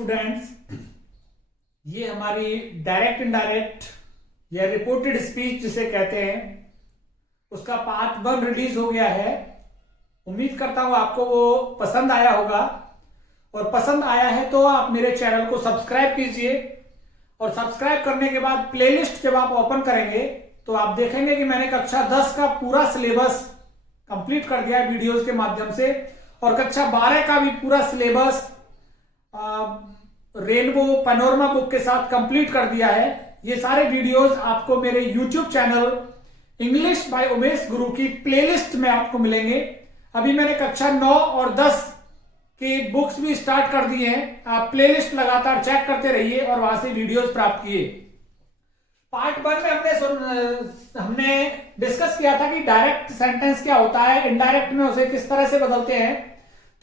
Students, ये हमारी direct indirect या रिपोर्टेड स्पीच जिसे कहते हैं उसका पार्ट 1 रिलीज हो गया है। उम्मीद करता हूं आपको वो पसंद आया होगा, और पसंद आया है तो आप मेरे चैनल को सब्सक्राइब कीजिए। और सब्सक्राइब करने के बाद प्लेलिस्ट जब आप ओपन करेंगे तो आप देखेंगे कि मैंने कक्षा 10 का पूरा सिलेबस कंप्लीट कर दिया है वीडियोस के माध्यम से, और कक्षा 12 का भी पूरा सिलेबस रेनबो पैनोरमा बुक के साथ कंप्लीट कर दिया है। ये सारे वीडियोस आपको मेरे YouTube channel English by Umesh गुरु की प्लेलिस्ट में आपको मिलेंगे। अभी मैंने कक्षा 9 और 10 की बुक्स भी स्टार्ट कर दी हैं। आप प्लेलिस्ट लगातार चेक करते रहिए और वहां से वीडियोस प्राप्त किए। पार्ट 1 में हमने डिस्कस किया था कि डायरेक्ट सेंटेंस क्या होता है, इनडायरेक्ट में उसे किस तरह से बदलते हैं।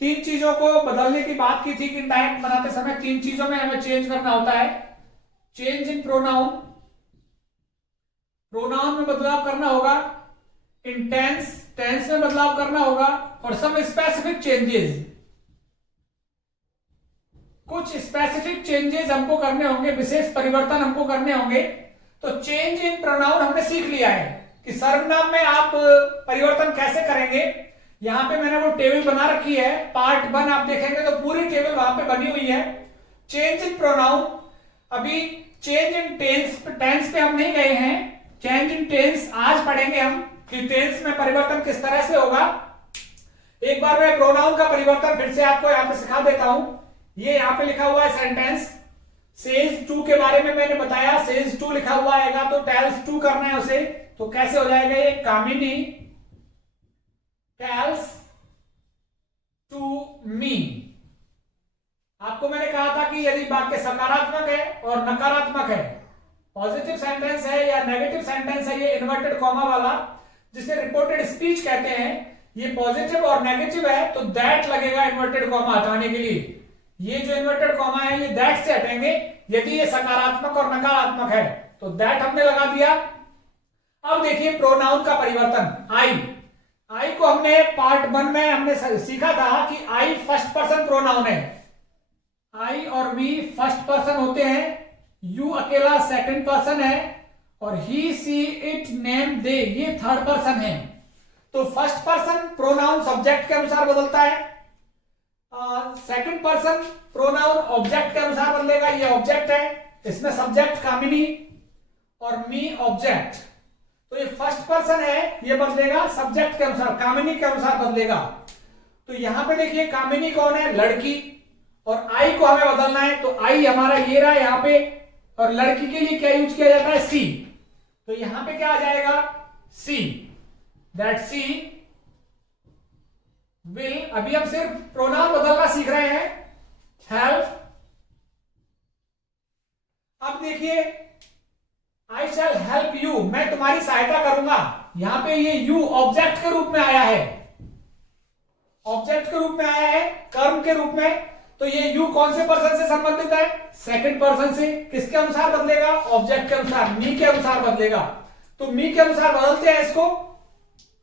3 चीजों को बदलने की बात की थी कि इनडायरेक्ट बनाते समय 3 चीजों में हमें चेंज करना होता है। चेंज इन प्रोनाउन, प्रोनाउन में बदलाव करना होगा, इन टेंस, टेंस में बदलाव करना होगा, और सम स्पेसिफिक चेंजेस, कुछ स्पेसिफिक चेंजेस हमको करने होंगे, विशेष परिवर्तन हमको करने होंगे। तो चेंज इन प्रोनाउन हमने सीख लिया है कि सर्वनाम में आप परिवर्तन कैसे करेंगे। यहां पे मैंने वो टेबल बना रखी है। पार्ट 1 आप देखेंगे तो पूरी टेबल वहां पे बनी हुई है। चेंज इन प्रोनाउन, अभी चेंज इन टेंस, टेंस पे हम नहीं गए हैं। चेंज इन टेंस आज पढ़ेंगे हम कि टेंस में परिवर्तन किस तरह से होगा। एक बार मैं प्रोनाउन का परिवर्तन फिर से आपको यहां पे सिखा देता हूं। ये यहां पे लिखा हुआ है सेंटेंस, सेज टू के बारे में मैंने बताया। सेज टू लिखा हुआ आएगा तो टेल्स टू करना है उसे, तो कैसे हो जाएगा ये, कामिनी टेल्स टू मी। आपको मैंने कहा था कि यदि वाक्य सकारात्मक है और नकारात्मक है, पॉजिटिव सेंटेंस है या नेगेटिव सेंटेंस है, ये इन्वर्टेड कॉमा वाला जिसे रिपोर्टेड स्पीच कहते हैं, ये पॉजिटिव और नेगेटिव है तो दैट लगेगा इन्वर्टेड कॉमा हटाने के लिए। ये जो इन्वर्टेड कॉमा है ये दैट से हटेंगे। यदि ये सकारात्मक और नकारात्मक है तो दैट हमने लगा दिया। अब देखिए प्रोनाउन का परिवर्तन। आई को हमने पार्ट 1 में हमने सीखा था कि आई फर्स्ट पर्सन प्रोनाउन है। आई और वी फर्स्ट पर्सन होते हैं, यू अकेला सेकंड पर्सन है, और ही सी इट नेम दे ये थर्ड पर्सन है। तो फर्स्ट पर्सन प्रोनाउन सब्जेक्ट के अनुसार बदलता है, सेकंड पर्सन प्रोनाउन ऑब्जेक्ट के अनुसार बदलेगा। ये ऑब्जेक्ट है, इसमें सब्जेक्ट कामिनी और मी ऑब्जेक्ट। तो ये फर्स्ट पर्सन है, ये बदलेगा सब्जेक्ट के अनुसार, कामिनी के अनुसार बदलेगा। तो यहां पे देखिए कामिनी कौन है, लड़की, और आई को हमें बदलना है। तो आई हमारा ये रहा यहां पे, और लड़की के लिए क्या यूज किया जाता है, सी। तो यहां पे क्या आ जाएगा, सी, दैट सी विल। अभी हम सिर्फ प्रोनाउन बदलना सीख रहे हैं, हेल्प। अब देखिए आई शैल हेल्प यू, मैं तुम्हारी सहायता करूंगा। यहां पे ये यू ऑब्जेक्ट के रूप में आया है, ऑब्जेक्ट के रूप में आया है, कर्म के रूप में। तो ये यू कौन से पर्सन से संबंधित है, सेकंड पर्सन से। किसके अनुसार बदलेगा, ऑब्जेक्ट के अनुसार, मी के अनुसार बदलेगा। तो मी के अनुसार बदलते हैं इसको।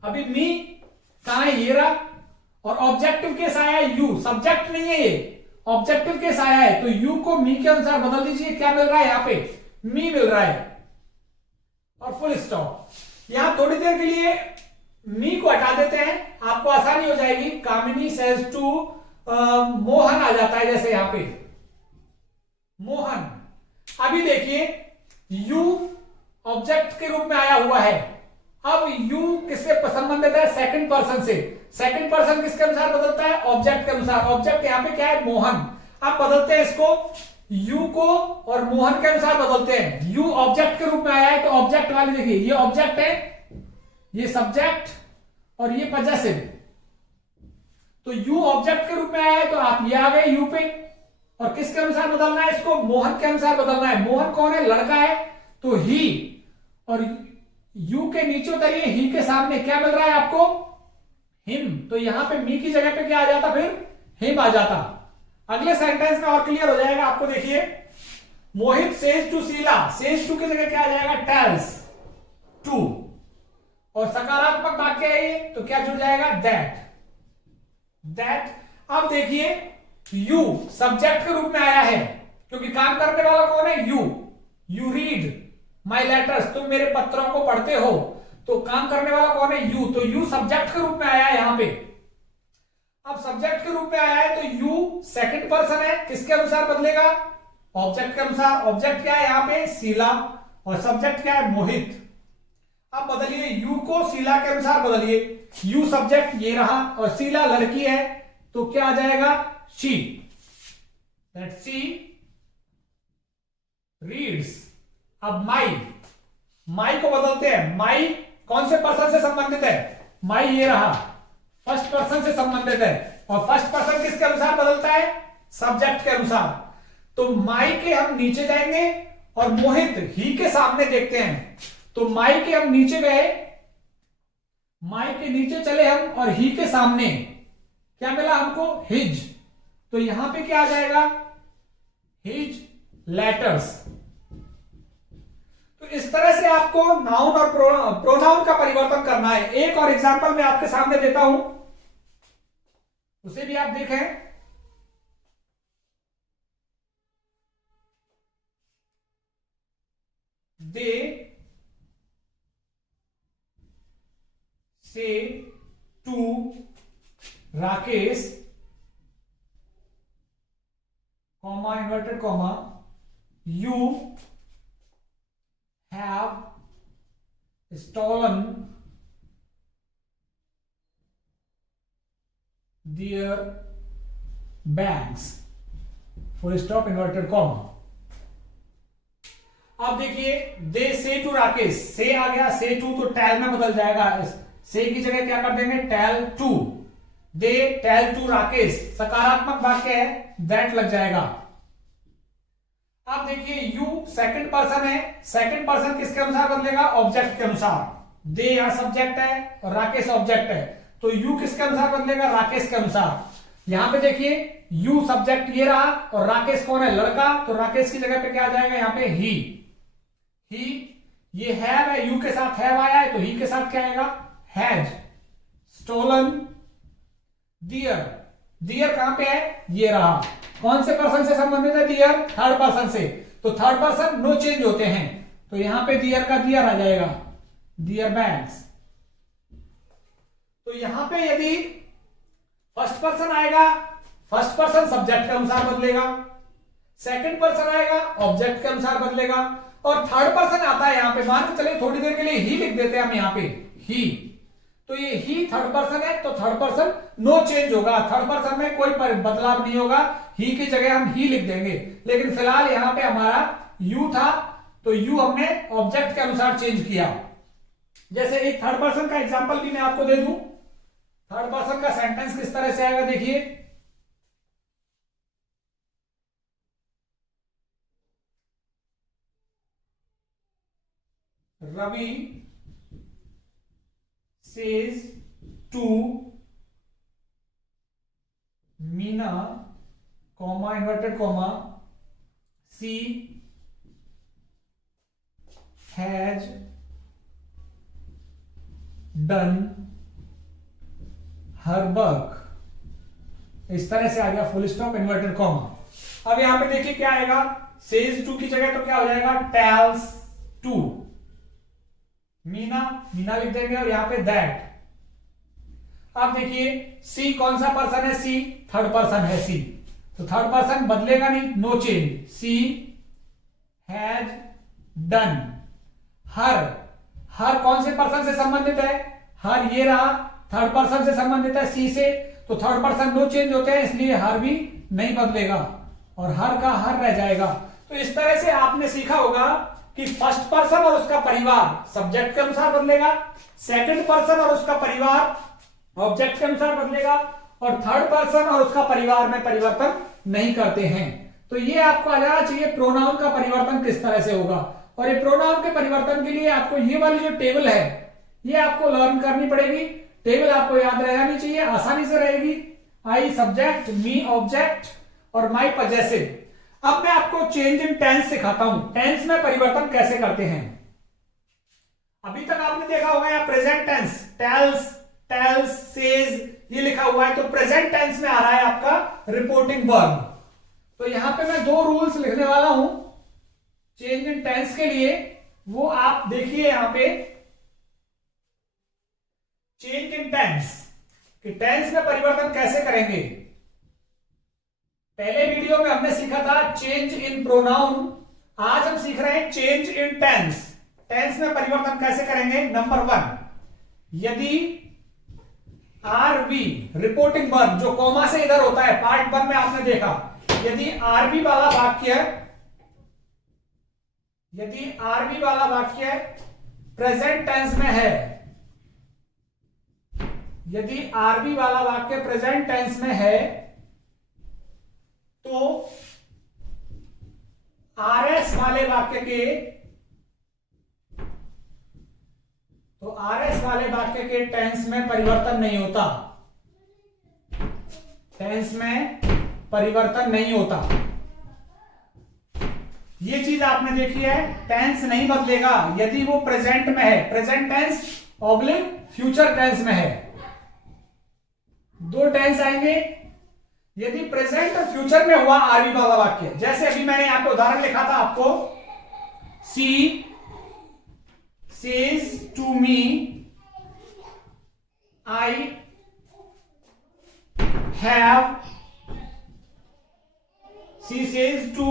अभी मी कहां है, ये रहा, और ऑब्जेक्टिव केस आया है यू, सब्जेक्ट नहीं है ये, ऑब्जेक्टिव केस आया है। तो यू को मी के अनुसार बदल दीजिए। क्या मिल रहा है यहां पे, मी मिल रहा है, और फुल स्टॉप। यहां थोड़ी देर के लिए मी को हटा देते हैं, आपको आसानी हो जाएगी। कामिनी सेज टू मोहन आ जाता है, जैसे यहां पे मोहन। अभी देखिए यू ऑब्जेक्ट के रूप में आया हुआ है। अब यू किससे संबंधित है, सेकंड पर्सन से। सेकंड पर्सन किसके अनुसार बदलता है, ऑब्जेक्ट के अनुसार। ऑब्जेक्ट यहां पे क्या है, मोहन। अब बदलते हैं इसको, यू को और मोहन के अनुसार बदलते हैं। यू ऑब्जेक्ट के रूप में आया है तो ऑब्जेक्ट वाली देखिए, ये ऑब्जेक्ट है, ये सब्जेक्ट, और ये पजेसिव। तो यू ऑब्जेक्ट के रूप में आया है तो आप ये आ गए यू पे। और किसके अनुसार बदलना है इसको, मोहन के अनुसार बदलना है। मोहन कौन है, लड़का है, तो ही, और यू के नीचे उतरिए, ही के सामने क्या मिल रहा है आपको, हिम। तो यहां पे मी की जगह पे क्या आ जाता, फिर हिम आ जाता। अगले सेंटेंस में और क्लियर हो जाएगा आपको। देखिए Mohit says to Sheela, says to की जगह क्या आ जाएगा, टेल्स टू, और सकारात्मक वाक्य है ये तो क्या जुड़ जाएगा, दैट। दैट। अब देखिए यू सब्जेक्ट के रूप में आया है, क्योंकि काम करने वाला कौन है? You. You read my letters, तुम मेरे पत्रों को पढ़ते हो, तो काम करने वाला कौन है? यू। तो यू सब्जेक्ट के रूप में आया है यहां पे। अब सब्जेक्ट के रूप में आया है तो यू सेकंड पर्सन है, किसके अनुसार बदलेगा? ऑब्जेक्ट के अनुसार। ऑब्जेक्ट क्या है यहां पे? शीला, और सब्जेक्ट क्या है? मोहित। अब बदलिए, यू को शीला के अनुसार बदलिए। यू सब्जेक्ट ये रहा, और शीला लड़की है, तो क्या आ जाएगा? शी। That she reads. अब माई को बदलते हैं। माई कौन से पर्सन से संबंधित है? माई ये रहा, फर्स्ट पर्सन से संबंधित है, और फर्स्ट पर्सन किसके अनुसार बदलता है? सब्जेक्ट के अनुसार। तो माई के हम नीचे जाएंगे और मोहित ही के सामने देखते हैं। तो माई के हम नीचे गए, माई के नीचे चले हम, और ही के सामने क्या मिला हमको? हिज। तो यहां पे क्या आ जाएगा? His letters. तो इस तरह से आपको नाउन और प्रोनाउन का परिवर्तन करना है। एक और एग्जांपल मैं आपके सामने देता हूं, उसे भी आप देखें। They say to Rakesh, comma inverted comma, you have stolen their bags, full stop inverted comma। अब देखिए, दे से टू राकेश, से आ गया, से टू तो टेल में बदल जाएगा। से की जगह क्या कर देंगे? Tell to. They tell to Rakesh, सकारात्मक वाक्य है, दैट लग जाएगा। अब देखिए, यू सेकंड पर्सन है, सेकंड पर्सन किसके अनुसार बदलेगा? ऑब्जेक्ट के अनुसार। दे यहां सब्जेक्ट है और राकेश ऑब्जेक्ट है, तो यू किसके अनुसार बदलेगा? राकेश के अनुसार। यहां पे देखिए, यू सब्जेक्ट ये रहा, और राकेश कौन है? लड़का, तो राकेश की जगह पे क्या आ जाएगा? यहां पे ही। ये हैव है, यू के साथ हैव आया है, तो ही के साथ क्या आएगा? Has stolen dear. डियर कहां पे है? ये रहा, कौन से पर्सन से संबंधित है? डियर थर्ड पर्सन से। तो थर्ड पर्सन नो चेंज होते हैं, तो यहां पे डियर का डियर आ जाएगा, डियर बैग्स। तो यहां पे यदि फर्स्ट पर्सन आएगा, फर्स्ट पर्सन सब्जेक्ट के अनुसार बदलेगा, सेकंड पर्सन आएगा ऑब्जेक्ट के अनुसार बदलेगा, और थर्ड पर्सन आता है यहां पे, मान के चलिए थोड़ी देर के लिए ही लिख देते हैं हम यहां पे, ही। तो ये ही थर्ड पर्सन है, तो थर्ड पर्सन नो चेंज होगा, थर्ड पर्सन में कोई बदलाव नहीं होगा, ही की जगह हम ही लिख देंगे। लेकिन फिलहाल यहां पे हमारा यू था, तो यू हमने ऑब्जेक्ट के अनुसार चेंज किया। जैसे एक थर्ड पर्सन का एग्जांपल भी मैं आपको दे दूं। थर्ड पर्सन का सेंटेंस किस तरह से आएगा, देखिए। Ravi says to Meena, comma inverted comma, she has done her work। इस तरह से आ गया, फुल स्टॉप इन्वर्टेड कॉमा। अब यहां पे देखिए क्या आएगा, सेज टू की जगह तो क्या हो जाएगा? टेल्स टू मीना, मीना लिख देंगे, और यहां पे दैट। अब देखिए, सी कौन सा पर्सन है? सी थर्ड पर्सन है, सी, तो थर्ड पर्सन बदलेगा नहीं, no change. She has done her, her कौन से पर्सन से संबंधित है? हर ये रहा, थर्ड पर्सन से संबंधित है सी से, तो थर्ड पर्सन नो चेंज होते हैं, इसलिए हर भी नहीं बदलेगा, और हर का हर रह जाएगा। तो इस तरह से आपने सीखा होगा कि फर्स्ट पर्सन और उसका परिवार सब्जेक्ट के अनुसार बदलेगा, सेकंड पर्सन और उसका परिवार ऑब्जेक्ट के अनुसार बदलेगा, और थर्ड पर्सन और उसका परिवार में परिवर्तन नहीं करते हैं। तो ये आपको आ जाना चाहिए प्रोनाउन का परिवर्तन किस तरह से होगा। और ये प्रोनाउन के परिवर्तन के लिए आपको ये वाली जो टेबल है, ये आपको लर्न करनी पड़ेगी। टेबल आपको याद रहनी चाहिए, आसानी से रहेगी। आई सब्जेक्ट, मी ऑब्जेक्ट, और माई पजेसिव। अब मैं आपको चेंज इन टेंस सिखाता हूं, टेंस में परिवर्तन कैसे करते हैं। अभी तक आपने देखा होगा या present tense tells, tells, says ये लिखा हुआ है, तो प्रेजेंट टेंस में आ रहा है आपका रिपोर्टिंग वर्ब। तो यहां पे मैं दो रूल्स लिखने वाला हूं चेंज इन टेंस के लिए, वो आप देखिए यहां पे। चेंज इन टेंस कि टेंस में परिवर्तन कैसे करेंगे। पहले वीडियो में हमने सीखा था चेंज इन प्रोनाउन, आज हम सीख रहे हैं चेंज इन टेंस। टेंस में परिवर्तन कैसे करेंगे। नंबर 1, यदि आरबी रिपोर्टिंग वर्ब जो कॉमा से इधर होता है, पार्ट 1 में आपने देखा, यदि आरबी वाला वाक्य प्रेजेंट टेंस में है, यदि आरबी वाला वाक्य प्रेजेंट टेंस में है, तो आरएस वाले वाक्य के टेंस में परिवर्तन नहीं होता। टेंस में परिवर्तन नहीं होता, ये चीज आपने देखी है। टेंस नहीं बदलेगा यदि वो प्रेजेंट में है, present tense oblique future tense में है। दो टेंस आएंगे, यदि प्रेजेंट और फ्यूचर में हुआ आरबी वाला वाक्य, जैसे अभी मैंने यहां पे उदाहरण लिखा था आपको, she says to me I have, she says to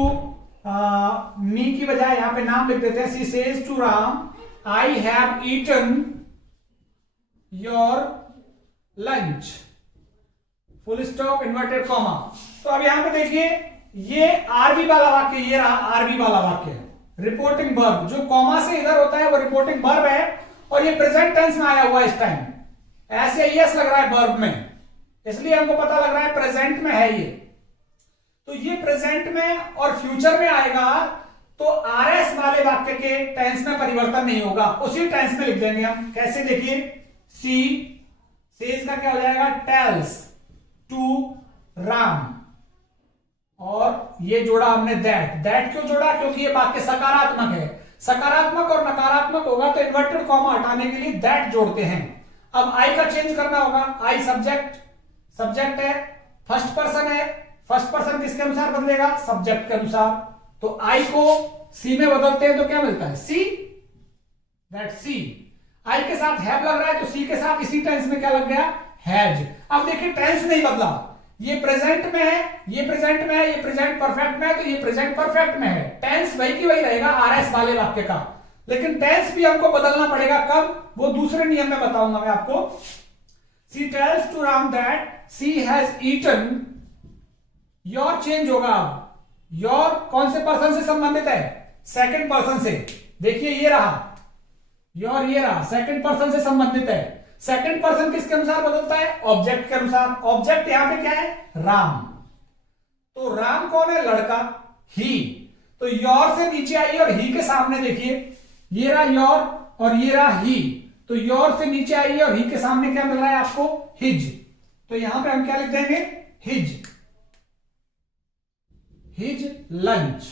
me की बजाय यहां पे नाम लिख देते हैं, she says to Ram I have eaten your lunch, full stop inverted comma. तो अब यहां पे देखिए ये आरबी वाला वाक्य, ये रहा आरबी वाला वाक्य रिपोर्टिंग वर्ब, जो कॉमा से इधर होता है वो रिपोर्टिंग वर्ब है, और ये प्रेजेंट टेंस में आया हुआ है इस टाइम, ऐसे यस लग रहा है वर्ब में, इसलिए हमको पता लग रहा है प्रेजेंट में है ये। तो ये प्रेजेंट में और फ्यूचर में आएगा, तो आरएस वाले वाक्य के टेंस में परिवर्तन नहीं होगा, उसी टेंस में लिख देंगे हम। कैसे देखिए, सी सेज का क्या हो जाएगा, टेल्स टू राम, और ये जोड़ा हमने दैट क्यों जोड़ा, क्योंकि ये वाक्य सकारात्मक है। सकारात्मक और नकारात्मक होगा तो इन्वर्टेड कॉमा हटाने के लिए दैट जोड़ते हैं। अब आई का चेंज करना होगा, आई सब्जेक्ट है, फर्स्ट पर्सन है, फर्स्ट पर्सन किसके अनुसार बदलेगा, सब्जेक्ट के अनुसार। तो आई को सी में बदलते हैं तो क्या मिलता है, सी, दैट सी। आई के साथ हैव लग रहा है तो सी के साथ इसी टेंस में क्या लग गया, हैज। अब देखिए टेंस नहीं बदला, ये प्रेजेंट में है, ये प्रेजेंट में है, ये प्रेजेंट परफेक्ट में है, तो ये प्रेजेंट परफेक्ट में है। टेंस वही की वही रहेगा आरएस वाले वाक्य का, लेकिन टेंस भी हमको बदलना पड़ेगा। कब, वो दूसरे नियम में बताऊंगा मैं आपको। She tells to Ram that she has eaten, your change होगा। योर कौन से पर्सन से संबंधित है, सेकंड पर्सन से। देखिए ये रहा योर, ये रहा सेकंड पर्सन से संबंधित है। सेकंड पर्सन किसके अनुसार बदलता है, ऑब्जेक्ट के अनुसार। ऑब्जेक्ट यहां पे क्या है, राम। तो राम कौन है, लड़का, ही। तो योर से नीचे आइए और ही के सामने देखिए, ये रहा योर और ये रहा ही। तो योर से नीचे आइए और ही के सामने क्या मिल रहा है आपको, हिज। तो यहां पे हम क्या लिख देंगे, हिज लंच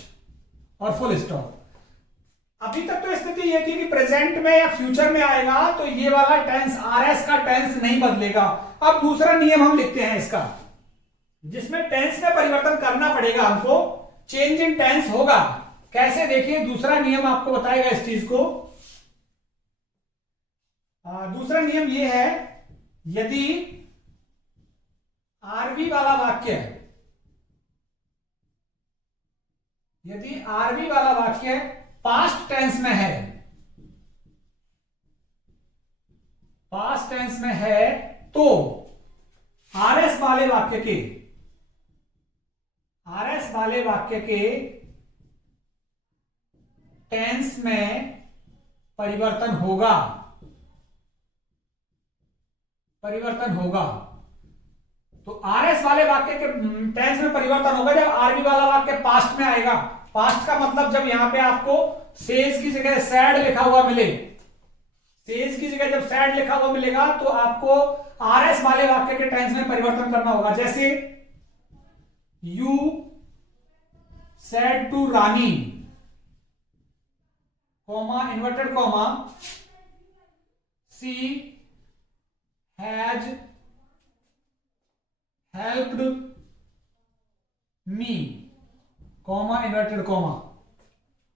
और फुल स्टॉप। अभी तक तो स्थिति ये थी कि प्रेजेंट में या फ्यूचर में आएगा तो ये वाला टेंस, आरएस का टेंस नहीं बदलेगा। अब दूसरा नियम हम लिखते हैं इसका, जिसमें टेंस में परिवर्तन करना पड़ेगा हमको, चेंज इन टेंस होगा। कैसे, देखिए दूसरा नियम आपको बताएगा इस चीज को। दूसरा नियम ये है, यदि आरबी वाला वाक्य पास्ट टेंस में है, तो आरएस वाले वाक्य के टेंस में परिवर्तन होगा। तो आरएस वाले वाक्य के टेंस में परिवर्तन होगा जब आरबी वाला वाक्य पास्ट में आएगा। पास्ट का मतलब जब यहां पे आपको सेज की जगह सैड लिखा हुआ मिले, सेज की जगह जब सैड लिखा हुआ मिलेगा तो आपको आरएस वाले वाक्य के टेंस में परिवर्तन करना होगा। जैसे you said to Rani, comma inverted comma, she has helped me, comma inverted comma,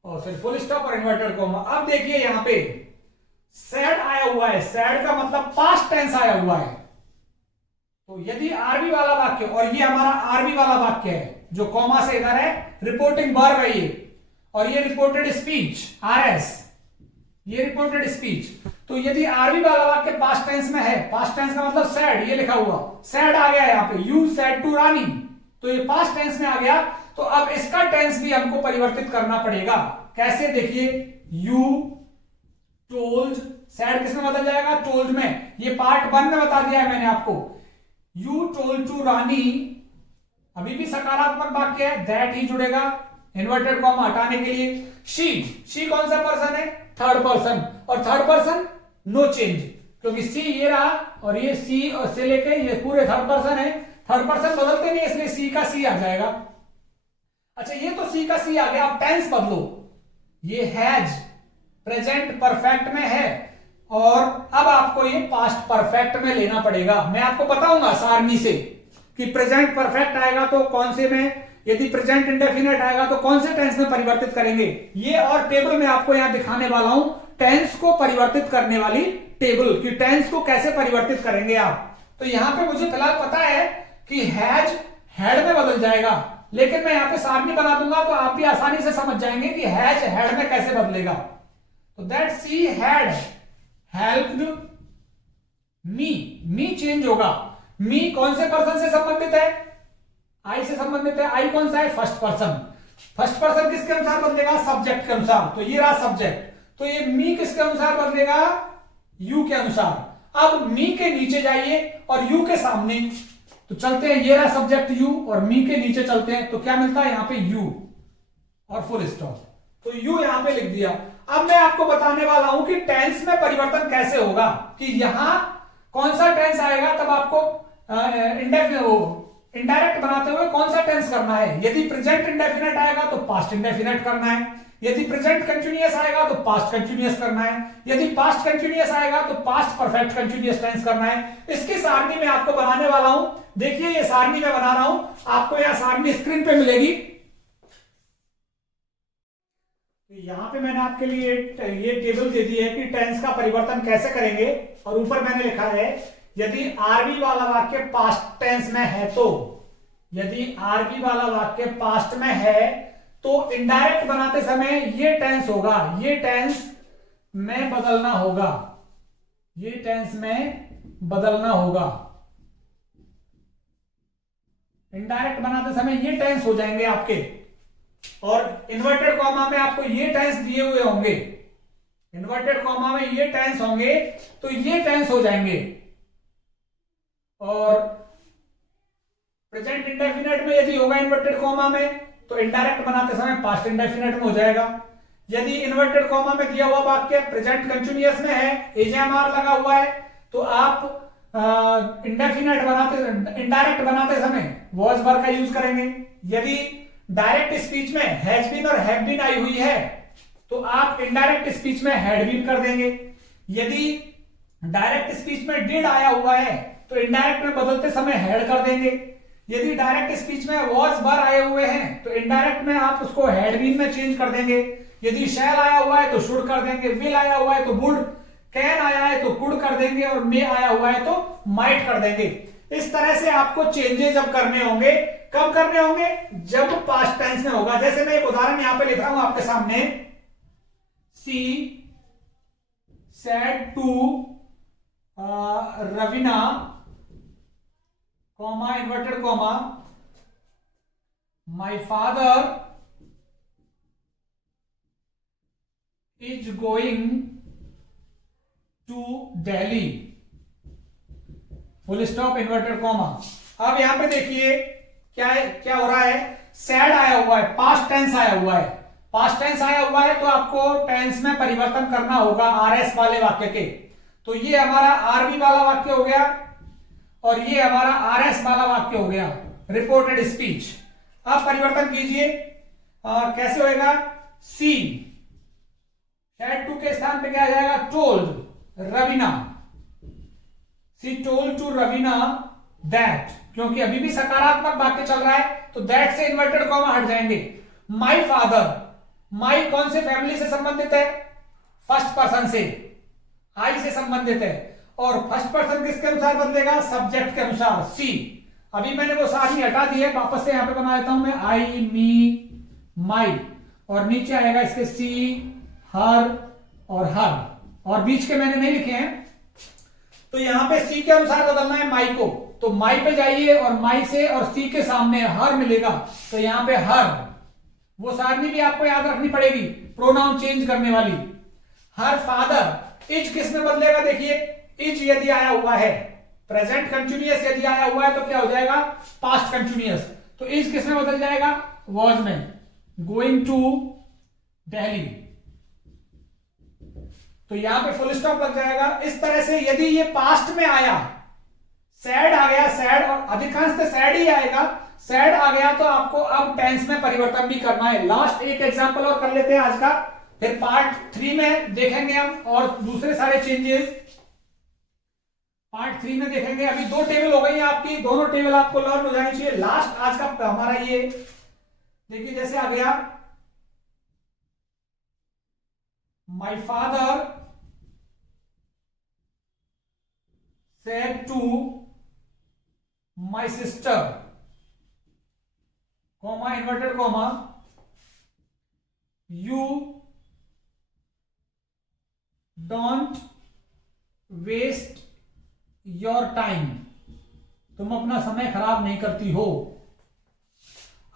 और फिर फुल स्टॉप और इन्वर्टेड कॉमा। अब देखिए यहां पे सैड आया हुआ है, सैड का मतलब पास्ट टेंस आया हुआ है। तो यदि आरबी वाला वाक्य, और ये हमारा आरबी वाला वाक्य है जो कॉमा से इधर है, रिपोर्टिंग वर्ब है ये, और ये रिपोर्टेड स्पीच आरएस, ये रिपोर्टेड स्पीच। तो यदि आरबी वाला वाक्य पास्ट टेंस में है, पास्ट टेंस का मतलब सैड, ये लिखा हुआ सैड आ गया यहां पे, यू सैड टू रानी, तो ये पास्ट टेंस में आ गया। तो अब इसका टेंस भी हमको परिवर्तित करना पड़ेगा। कैसे? देखिए, यू टोल्ड, सैड किसमें बदल जाएगा? टोल्ड में। ये पार्ट 1 में बता दिया है मैंने आपको। यू टोल्ड टू रानी अभी भी सकारात्मक वाक्य है, दैट ही जुड़ेगा इन्वर्टेड कॉमा हटाने के लिए। शी कौन सा पर्सन है? थर्ड पर्सन, और थर्ड पर्सन नो चेंज, क्योंकि सी ये रहा और ये सी और से लेके ये पूरे थर्ड पर्सन है, थर्ड पर्सन बदलते नहीं, इसलिए सी का सी आ जाएगा। अच्छा, ये तो सी का सी आ गया। अब टेंस बदलो, ये हैज प्रेजेंट परफेक्ट में है और अब आपको ये पास्ट परफेक्ट में लेना पड़ेगा। मैं आपको बताऊंगा सारणी से कि प्रेजेंट परफेक्ट आएगा तो कौन से में, यदि प्रेजेंट इंडेफिनेट आएगा तो कौन से टेंस में परिवर्तित करेंगे, ये और टेबल में आपको यहां दिखाने वाला हूं, टेंस को परिवर्तित करने वाली टेबल कि टेंस को कैसे परिवर्तित करेंगे आप। तो यहां पे मुझे फिलहाल पता है कि हैज हैड में बदल जाएगा, लेकिन मैं यहां पे सारणी बना दूंगा तो आप भी आसानी से समझ जाएंगे कि हैज हैड में कैसे बदलेगा। तो that she had helped me change होगा। मी कौन से पर्सन से संबंधित है? आई से संबंधित है। आई कौन सा है? First person. फर्स्ट पर्सन किसके अनुसार बदलेगा? सब्जेक्ट के अनुसार। तो ये रहा सब्जेक्ट, तो ये मी किसके अनुसार बदलेगा? यू के अनुसार। अब मी के नीचे जाइए और यू के सामने, तो चलते हैं, ये रहा सब्जेक्ट यू और मी के नीचे चलते हैं, तो क्या मिलता है यहां पे? यू और फुल स्टॉप। तो यू यहां पे लिख दिया। अब मैं आपको बताने वाला हूं कि टेंस में परिवर्तन कैसे होगा, कि यहां कौन सा टेंस आएगा, तब आपको इनडायरेक्ट बनाते हुए कौन सा टेंस करना है। यदि प्रेजेंट इंडेफिनेट आएगा तो पास्ट इंडेफिनेट करना है, यदि प्रेजेंट कंटिन्यूअस आएगा तो पास्ट कंटिन्यूअस करना है, यदि पास्ट कंटिन्यूअस आएगा तो पास्ट परफेक्ट कंटिन्यूअस टेंस करना है। इसकी सारणी मैं आपको बनाने वाला हूं। देखिए, ये सारणी मैं बना रहा हूं, आपको यहां सारणी स्क्रीन पे मिलेगी। यहां पे मैंने आपके लिए ये टेबल दे दी है कि टेंस का परिवर्तन कैसे करेंगे, और ऊपर मैंने लिखा है यदि आरबी वाला वाक्य पास्ट टेंस में है तो, यदि आरबी वाला वाक्य पास्ट में है तो इनडायरेक्ट बनाते समय ये टेंस होगा, ये टेंस में बदलना होगा, ये टेंस में बदलना होगा। इनडायरेक्ट बनाते समय ये टेंस हो जाएंगे आपके, और इन्वर्टेड कॉमा में आपको ये टेंस दिए हुए होंगे, इन्वर्टेड कॉमा में ये टेंस होंगे तो ये टेंस हो जाएंगे। और प्रेजेंट इंडेफिनेट में यदि होगा इन्वर्टेड कॉमा में तो इनडायरेक्ट बनाते समय पास्ट इंडेफिनेट में हो जाएगा। यदि इन्वर्टेड कॉमा में दिया हुआ वाक्य प्रेजेंट कंटिन्यूअस में है, एजेएमआर लगा हुआ है, तो आप इंडेफिनेट बनाते, इनडायरेक्ट बनाते समय वॉज वर्ब का यूज करेंगे। यदि डायरेक्ट स्पीच में हैज बीन और हैव बीन आई हुई है तो आप इनडायरेक्ट स्पीच में हैड बीन कर देंगे। यदि डायरेक्ट स्पीच में डिड आया हुआ है तो इनडायरेक्ट में बदलते समय हैड कर देंगे। यदि डायरेक्ट स्पीच में वॉज वर आए हुए हैं तो इनडायरेक्ट में आप उसको हैड बीन में चेंज कर देंगे। यदि शैल आया हुआ है तो शुड कर देंगे, विल आया हुआ है तो वुड, कैन आया है तो कुड कर देंगे, और मे आया हुआ है तो माइट कर देंगे। इस तरह से आपको चेंजेस अब करने होंगे। कब करने होंगे? जब पास्ट टेंस में होगा। जैसे मैं एक उदाहरण यहां पे लिख रहा हूं आपके सामने, she said to Raveena, comma inverted comma, my father is going to Delhi, full stop inverted comma. अब यहां पे देखिए क्या है, क्या हो रहा है? सैड आया हुआ है, पास्ट टेंस आया हुआ है। पास्ट टेंस आया हुआ है तो आपको टेंस में परिवर्तन करना होगा आरएस वाले वाक्य के। तो ये हमारा आरबी वाला वाक्य हो गया और ये हमारा आरएस वाला वाक्य हो गया, रिपोर्टेड स्पीच। अब परिवर्तन कीजिए, कैसे होएगा? सी सैड टू के स्थान पे क्या आ जाएगा? Told Raveena, she told to Raveena that, क्योंकि अभी भी सकारात्मक वाक्य चल रहा है तो दैट से इन्वर्टेड कॉमा हट जाएंगे। माई फादर, माई कौन से फैमिली से संबंधित है? फर्स्ट पर्सन से, आई से संबंधित है। और फर्स्ट पर्सन किसके अनुसार बदलेगा? सब्जेक्ट के अनुसार, सी। अभी मैंने वो सारी हटा दी है, वापस से यहां पे बना देता हूं मैं, आई, मी, माई, और नीचे आएगा इसके सी, हर और हर, और बीच के मैंने नहीं लिखे हैं। तो यहां पे सी के अनुसार बदलना है माई को, तो माई पे जाइए और माई से और सी के सामने हर मिलेगा, तो यहां पे हर, वो सारणी भी आपको याद रखनी पड़ेगी प्रोनाउन चेंज करने वाली। हर फादर, इज किस में बदलेगा? देखिए, इज यदि आया हुआ है, प्रेजेंट कंटिन्यूअस यदि आया हुआ है तो क्या हो जाएगा? Past continuous. तो इज किस में बदल जाएगा? वॉज में। गोइंग टू दिल्ली, तो यहां पे फुल स्टॉप लग जाएगा। इस तरह से यदि ये पास्ट में आया, सैड आ गया, सैड, और अधिकांश तो सैड ही आएगा, सैड आ गया तो आपको अब टेंस में परिवर्तन भी करना है। लास्ट एक एग्जांपल और कर लेते हैं आज का, फिर पार्ट 3 में देखेंगे हम और दूसरे सारे चेंजेस पार्ट 3 में देखेंगे। अभी 2 टेबल हो गई हैं आपकी, दोनों टेबल आपको लर्न हो जानी चाहिए। लास्ट आज का हमारा ये देखिए, जैसे आ गया, my father said to my sister, comma, inverted comma, you don't waste your time, तुम अपना समय खराब नहीं करती हो।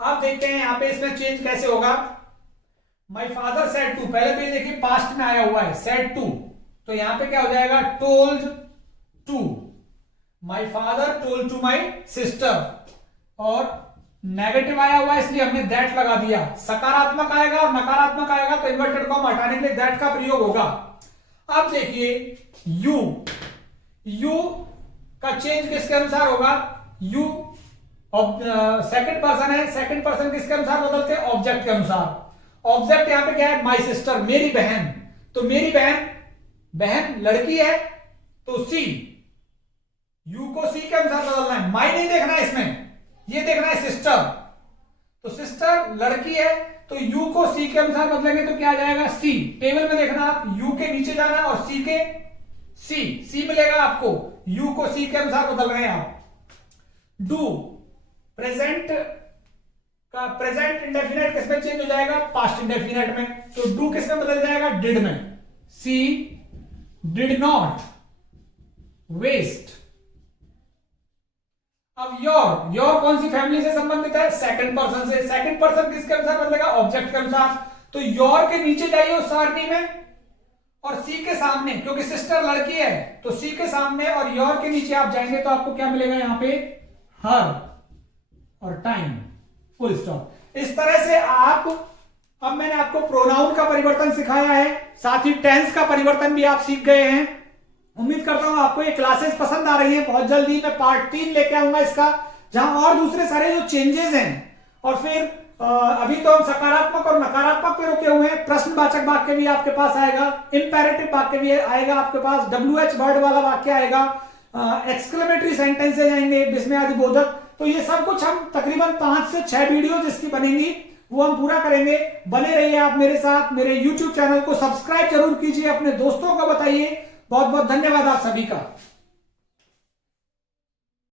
आप देखते हैं यहां पे इसमें चेंज कैसे होगा। माई फादर सेड टू, पहले तो ये देखिए पास्ट में आया हुआ है, सेड टू, तो यहां पे क्या हो जाएगा? Told to. My father told to my sister, और नेगेटिव आया हुआ है इसलिए हमने दैट लगा दिया। सकारात्मक आएगा और नकारात्मक आएगा तो इन्वर्टेड कॉमा हटाने के लिए दैट का प्रयोग होगा। अब देखिए, यू का चेंज किसके अनुसार होगा? यू सेकंड पर्सन है, सेकंड पर्सन किसके अनुसार बदलते हैं? ऑब्जेक्ट के अनुसार। ऑब्जेक्ट यहां पे क्या है? माई सिस्टर, मेरी बहन, तो मेरी बहन, बहन लड़की है तो सी, यू को सी के अनुसार बदलना है, माई नहीं देखना है इसमें, ये देखना है सिस्टर। तो सिस्टर लड़की है तो यू को सी के अनुसार बदलेंगे तो क्या आ जाएगा? सी। टेबल में देखना आप, यू के नीचे जाना और सी के सी मिलेगा आपको, यू को सी के अनुसार बदल रहे हैं आप। डू, प्रेजेंट का प्रेजेंट इंडेफिनेट किसमें चेंज हो जाएगा? पास्ट इंडेफिनेट में, तो डू किसमें बदल जाएगा? डिड में। सी डिड नॉट वेस्ट। अब योर कौन सी फैमिली से संबंधित है? सेकंड पर्सन से। सेकंड पर्सन किसके अनुसार बदलेगा? ऑब्जेक्ट के अनुसार। तो योर के नीचे जाइए उस सारणी में और सी के सामने, क्योंकि सिस्टर लड़की है तो सी के सामने और योर के नीचे आप जाएंगे तो आपको क्या मिलेगा? यहां पे हर और टाइम, फुल स्टॉप। इस तरह से आप, अब मैंने आपको प्रोनाउन का परिवर्तन सिखाया है, साथ ही टेंस का परिवर्तन भी आप सीख गए हैं। उम्मीद करता हूं आपको ये क्लासेस पसंद आ रही हैं। बहुत जल्दी मैं पार्ट 3 लेके आऊंगा इसका, जहां और दूसरे सारे जो चेंजेस हैं, और फिर अभी तो हम सकारात्मक और नकारात्मक पे रुके हुए हैं। प्रश्नवाचक वाक्य भी आपके पास आएगा, इंपेरेटिव वाक्य भी आएगा आपके पास, WH वर्ड वाला वाक्य आएगा, एक्सक्लेमेटरी सेंटेंसेज आएंगे, विस्मयादिबोधक। तो ये सब कुछ हम तकरीबन 5 से 6 वीडियो जिसकी बनेंगी वो हम पूरा करेंगे। बने रहिए आप मेरे साथ। मेरे YouTube चैनल को सब्सक्राइब जरूर कीजिए, अपने दोस्तों को बताइए। बहुत बहुत धन्यवाद आप सभी का।